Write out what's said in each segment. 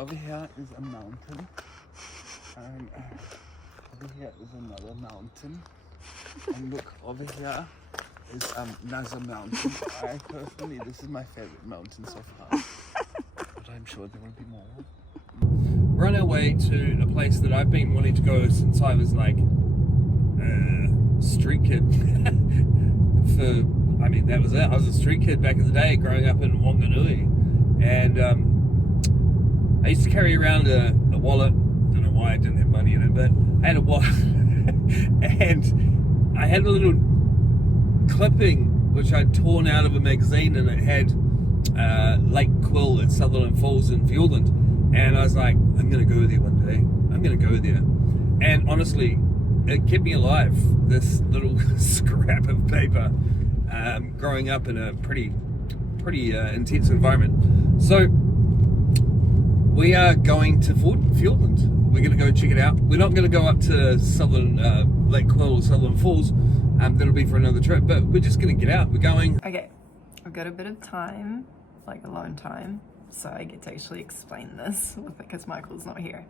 over here is a mountain, and over here is another mountain, and look, over here is another mountain. I personally, this is my favorite mountain so far, but I'm sure there will be more. We're on our way to a place that I've been wanting to go since I was like a street kid. That was it. I was a street kid back in the day, growing up in Wanganui, and I used to carry around a wallet. Don't know why I didn't have money in it, but I had a wallet, and I had a little clipping which I'd torn out of a magazine, and it had Lake Quill at Sutherland Falls in Fiordland, and I was like, I'm gonna go there one day. I'm gonna go there, and honestly, it kept me alive. This little scrap of paper. Growing up in a pretty intense environment. So we are going to Fiordland. We're going to go check it out. We're not going to go up to Lake Quill or Sutherland Falls. That'll be for another trip, but we're just going to get out. We're going. Okay, I've got a bit of time, like alone time, so I get to actually explain this because Michael's not here.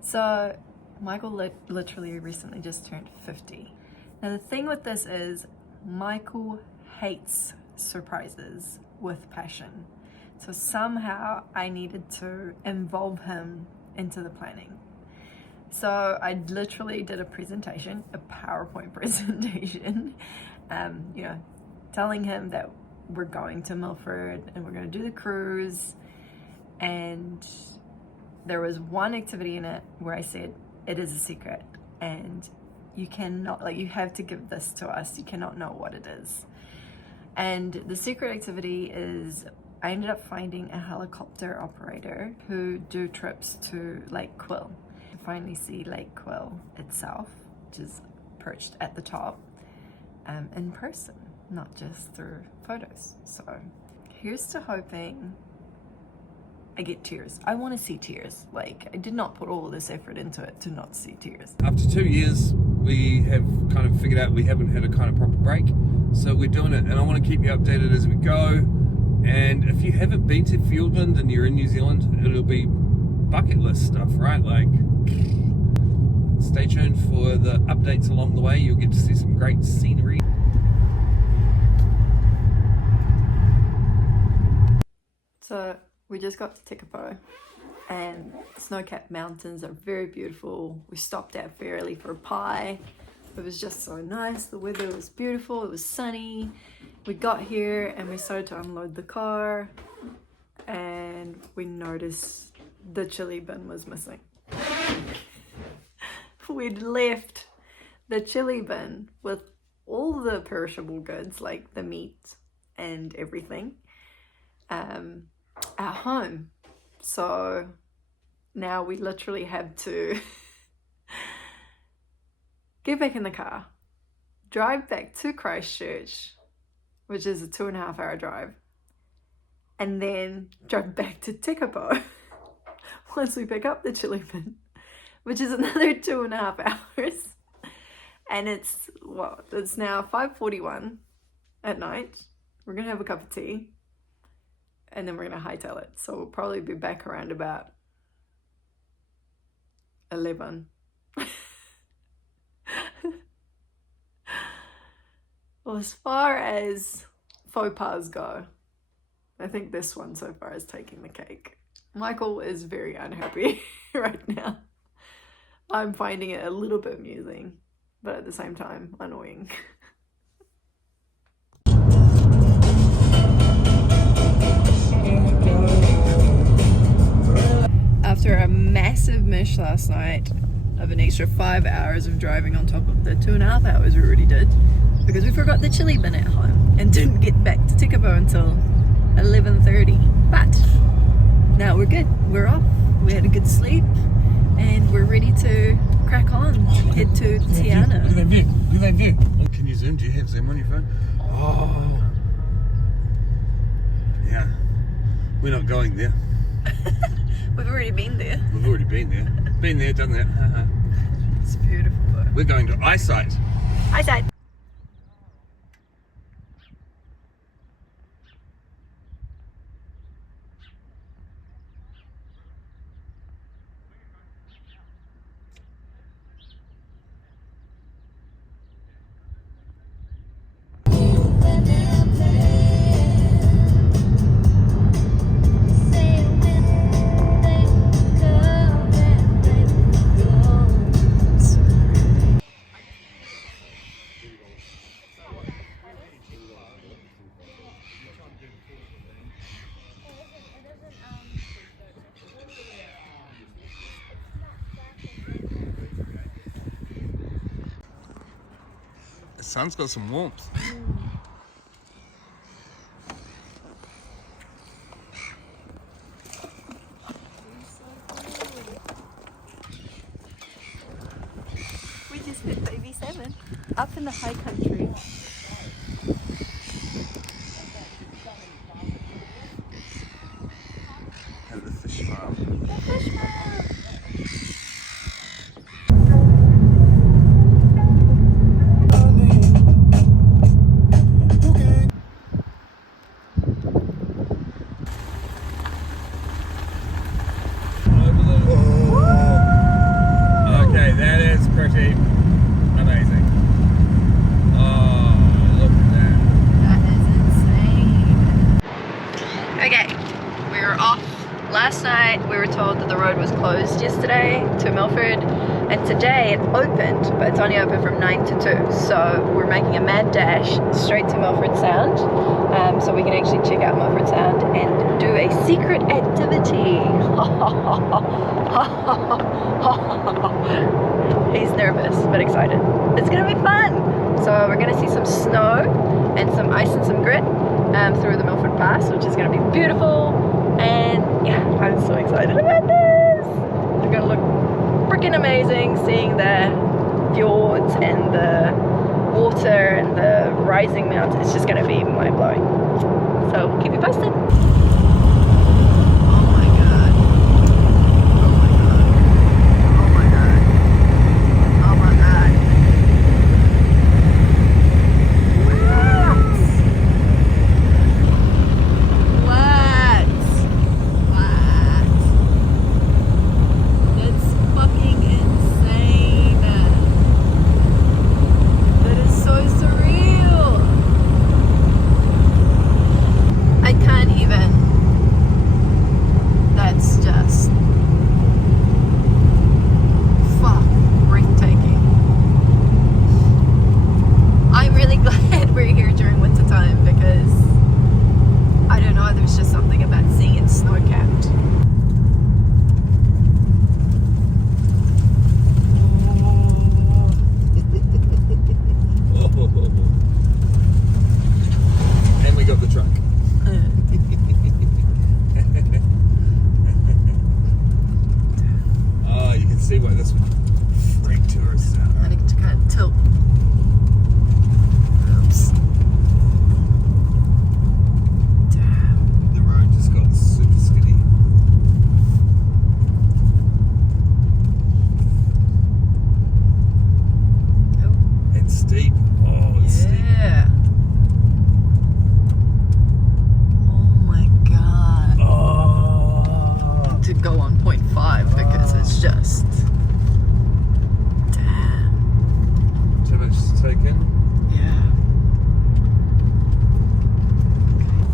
So Michael literally recently just turned 50. Now the thing with this is Michael hates surprises with passion. So somehow I needed to involve him into the planning. So I literally did a presentation, a PowerPoint presentation, telling him that we're going to Milford and we're going to do the cruise. And there was one activity in it where I said, it is a secret and you cannot, you have to give this to us. You cannot know what it is. And the secret activity is I ended up finding a helicopter operator who do trips to Lake Quill. To finally see Lake Quill itself, which is perched at the top, in person, not just through photos. So here's to hoping I get tears. I want to see tears. I did not put all of this effort into it to not see tears. After 2 years, we have kind of figured out we haven't had a kind of proper break. So we're doing it, and I want to keep you updated as we go. And if you haven't been to Fiordland and you're in New Zealand, it'll be bucket list stuff, right? Stay tuned for the updates along the way. You'll get to see some great scenery. So we just got to Tekapo, and snow-capped mountains are very beautiful. We stopped at Fairley for a pie. It was just so nice. The weather was beautiful. It was sunny. We got here and we started to unload the car, and we noticed the chili bin was missing. We'd left the chili bin with all the perishable goods, like the meat and everything, at home. So now we literally have to get back in the car, drive back to Christchurch, which is a 2.5 hour drive, and then drive back to Tekapo once we pick up the chili bin, which is another 2.5 hours. And it's now 5:41 at night. We're gonna have a cup of tea, and then we're gonna hightail it. So we'll probably be back around about 11. Well, as far as faux pas go, I think this one so far is taking the cake. Michael is very unhappy right now. I'm finding it a little bit amusing, but at the same time, annoying. After a massive mish last night of an extra 5 hours of driving on top of the 2.5 hours we already did, because we forgot the chili bin at home and didn't get back to Tekapo until 11:30. But now we're good. We're off. We had a good sleep and we're ready to crack on. Head to Tiana. Look at that view. Look at that view. Oh, can you zoom? Do you have zoom on your phone? Oh. Yeah. We're not going there. We've already been there. We've already been there. Been there, done that. It's beautiful though. We're going to Eyesight. Eyesight. sun's got some warmth. We just hit baby 7 up in the high country. At the fish farm. The fish farm. Okay, that is pretty amazing. Oh, look at that. That is insane. Okay, we were off. Last night we were told that the road was closed yesterday to Milford, and today it opened, but it's only open from 9 to 2. So we're making a mad dash straight to Milford Sound, so we can actually check out Milford Sound and do a secret activity. He's nervous but excited. It's gonna be fun. So we're gonna see some snow and some ice and some grit through the Milford Pass, which is gonna be beautiful. And yeah, I'm so excited about this. It's gonna look freaking amazing, seeing the fjords and the water and the rising mountains. It's just gonna be mind-blowing. So keep you posted. Oh my god. Oh my god. Oh my god. Oh my god. What? What? That's fucking insane. That is so surreal. I can't even. That's just fuck breathtaking. I'm really glad we're here during winter time because I don't know, there's just something about seeing it snow-capped. And we got the truck. Oh, you can see why this would freak tourists out. I need to kind of tilt. Oops. The road just got super skinny. Oh, And steep. Oh, it's steep. yeah. Oh my god. Oh. To go on 0.5 because it's just. Damn. Too much to take in. Yeah.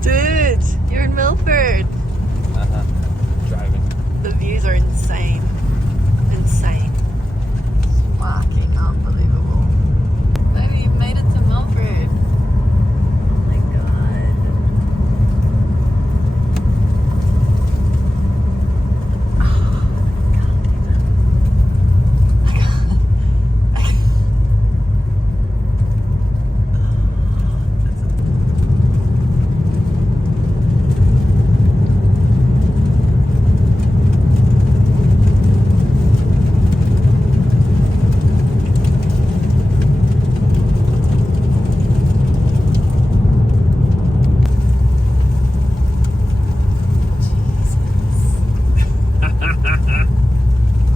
Dude, you're in Milford. Driving. The views are insane. Insane. It's fucking unbelievable. Baby, you've made it to Milford. Oh my god. Oh, I can't even. I can't.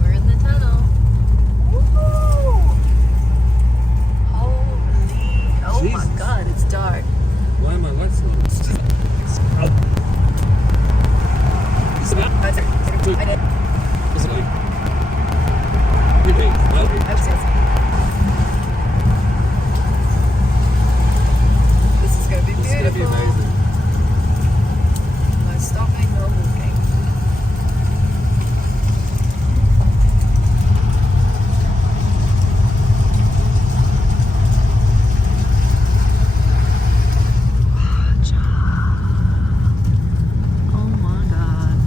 We're in the tunnel. Woo! Holy, oh my Jesus. god, it's dark. Why am I lights not? Oh. Is it that? I did. Is it like? Really? Well, This is gonna be this is beautiful. gonna be amazing. No stopping, no walking. Oh my god.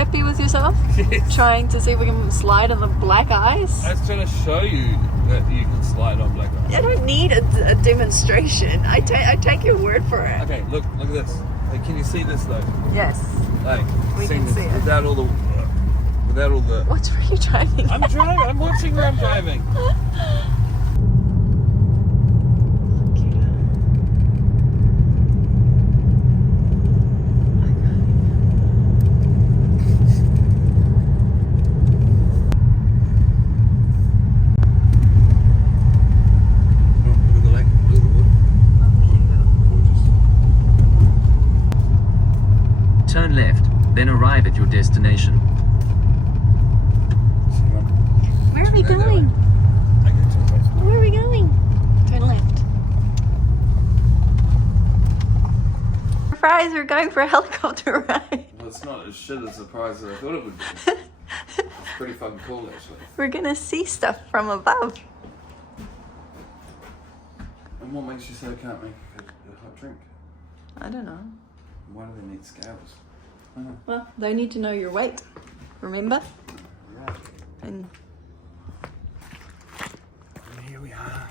happy with yourself? Yes. Trying to see if we can slide on the black ice? I was trying to show you that you can slide on black ice. I don't need a demonstration. I take your word for it. Okay, look at this. Like, can you see this though? Yes. Like, We seeing can this see it. without all the. What's were you driving? I'm driving. I'm watching where I'm driving. Look at the lake. Look at the water. Gorgeous. Turn left, then arrive at your destination. Where are we going? Where are we going? Turn left. Surprise, we're going for a helicopter ride. Well, it's not as shit a surprise as I thought it would be. It's pretty fucking cool, actually. We're gonna see stuff from above. And what makes you say I can't make a hot drink? I don't know. Why do they need scales? Well, they need to know your weight. Remember? Right. And And here we are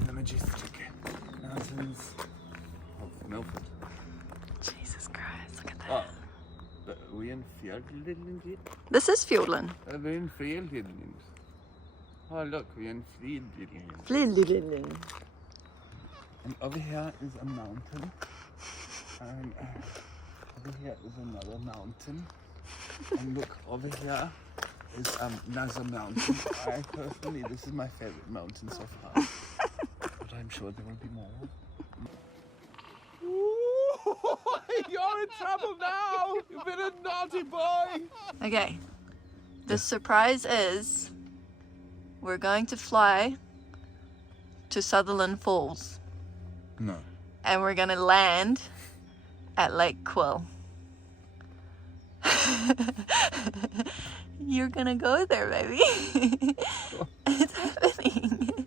in the majestic mountains of Milford. Jesus Christ, look at that. Oh, but are we in Fiordland yet? This is Fiordland. Are we in Fiordland? Oh, look, we're in Fiordland. Fiordland. And over here is a mountain. And over here is another mountain. And look, over here is another mountain. I personally, this is my favorite mountain so far. But I'm sure there will be more. You're in trouble now! You've been a naughty boy! Okay. The surprise is we're going to fly to Sutherland Falls No. and we're gonna land at Lake Quill. You're gonna go there, baby. It's happening.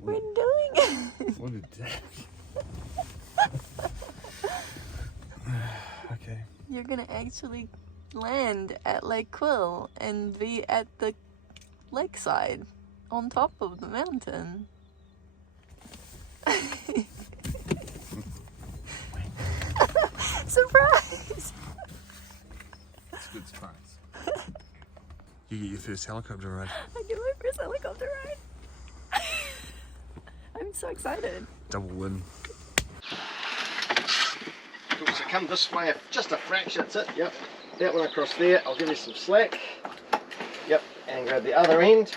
We're doing it. What a dick. Okay. You're gonna actually land at Lake Quill and be at the lakeside on top of the mountain. Surprise! It's a good surprise. You get your first helicopter ride. I get my first helicopter ride. I'm so excited. Double win. Cool, so come this way, just a fraction, that's it, yep. That one across there, I'll give you some slack. Yep, and grab the other end.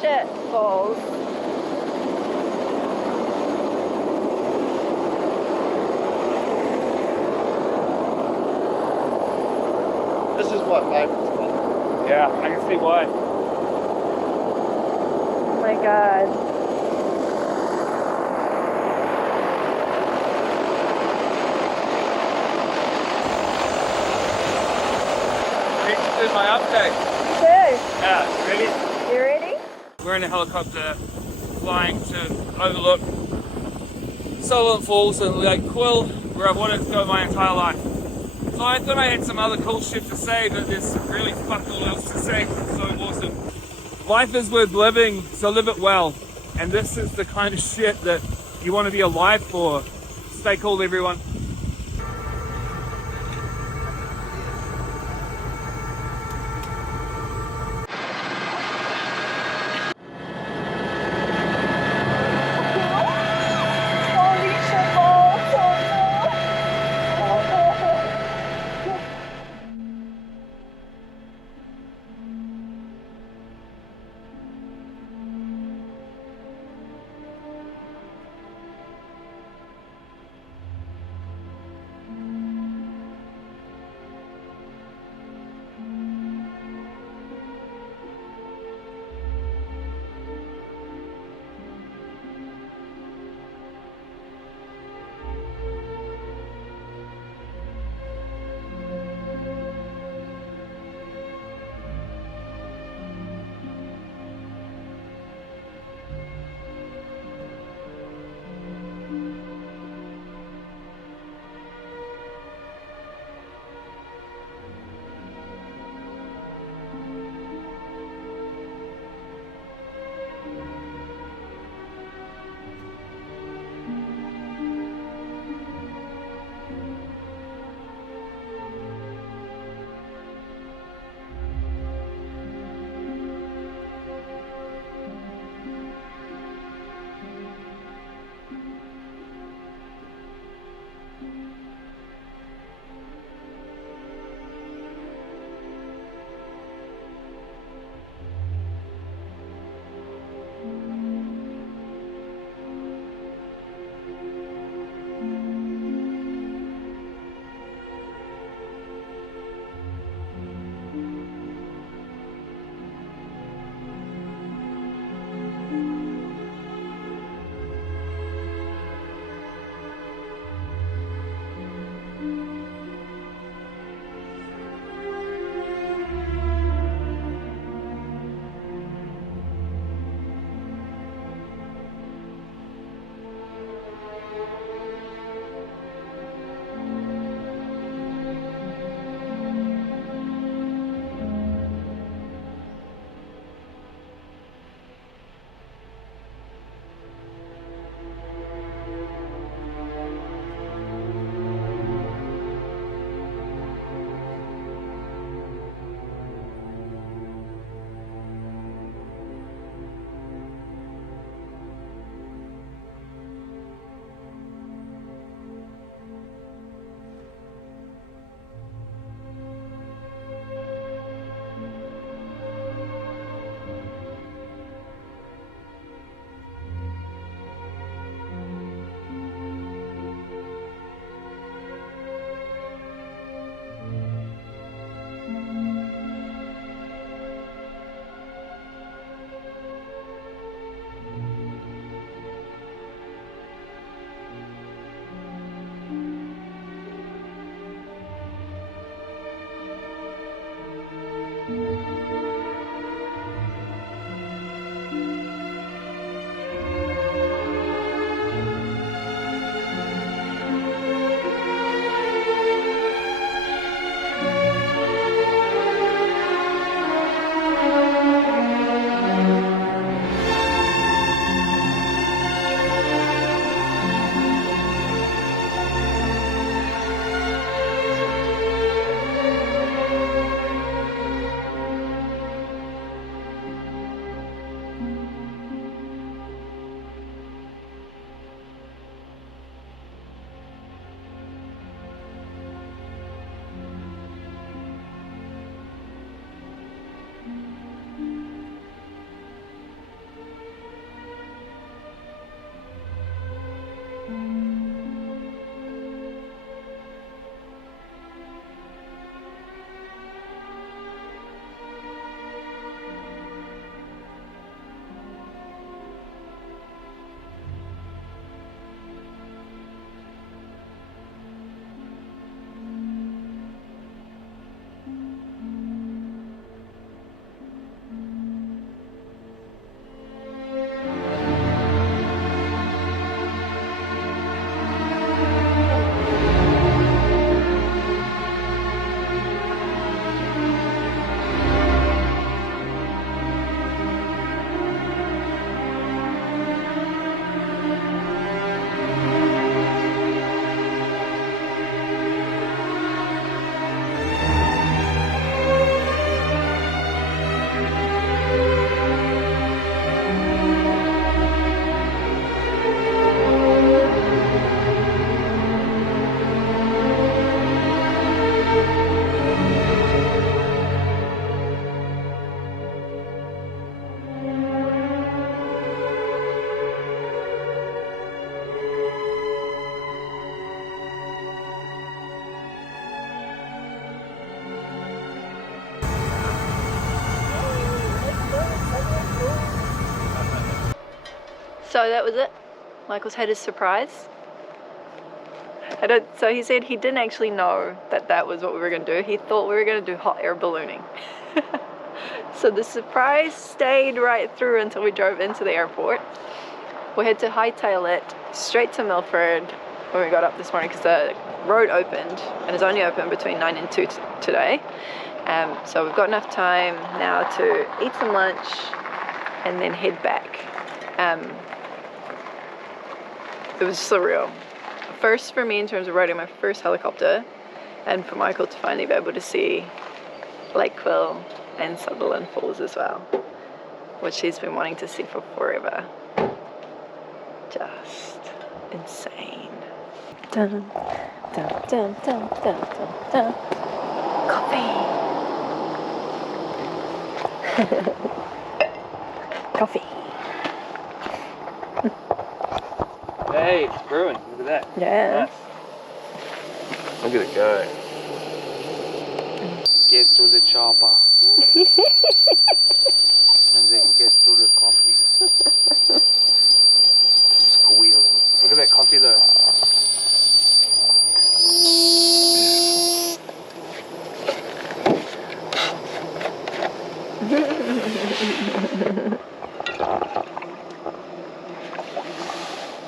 shit balls. This is my favourite spot. Yeah, I can see why. Oh my god. This is my update. Okay, Yeah, ready? you ready? We're in a helicopter flying to overlook Sutherland Falls and Lake Quill, where I've wanted to go my entire life. So I thought I had some other cool shit to say, but there's really fuck all else to say. It's so awesome. Life is worth living, so live it well. And this is the kind of shit that you want to be alive for. Stay cool, everyone. Holy shit balls! Oh no! So that was it. Michael's had his surprise. So he said he didn't actually know that was what we were going to do. He thought we were going to do hot air ballooning. So the surprise stayed right through until we drove into the airport. We had to hightail it straight to Milford when we got up this morning because the road opened and it's only open between 9 and 2 today. So we've got enough time now to eat some lunch and then head back. It was surreal. First for me in terms of riding my first helicopter, and for Michael to finally be able to see Lake Quill and Sutherland Falls as well, which he's been wanting to see for forever. Just insane. Dun, dun, dun, dun, dun, dun, dun. Coffee. Coffee. Hey, it's brewing. Look at that. Yeah. Nice. Look at it go. Get to the chopper. And then get to the coffee. Squealing. Look at that coffee though.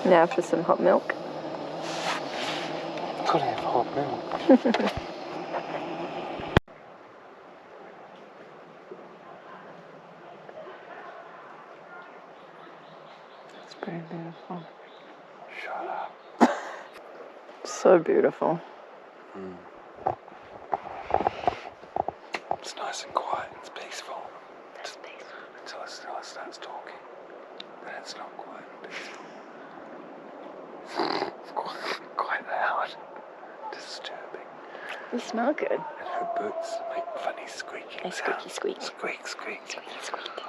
Now for some hot milk. Gotta have hot milk. It's very beautiful. Shut up. So beautiful. It's nice and quiet. It's peaceful. It's peaceful. Until it starts talking. Then it's not quiet and peaceful. It's quite loud. Disturbing. You smell good. And her boots make funny squeaking They squeaky sounds. squeak. Squeak, squeak. Squeak, squeak.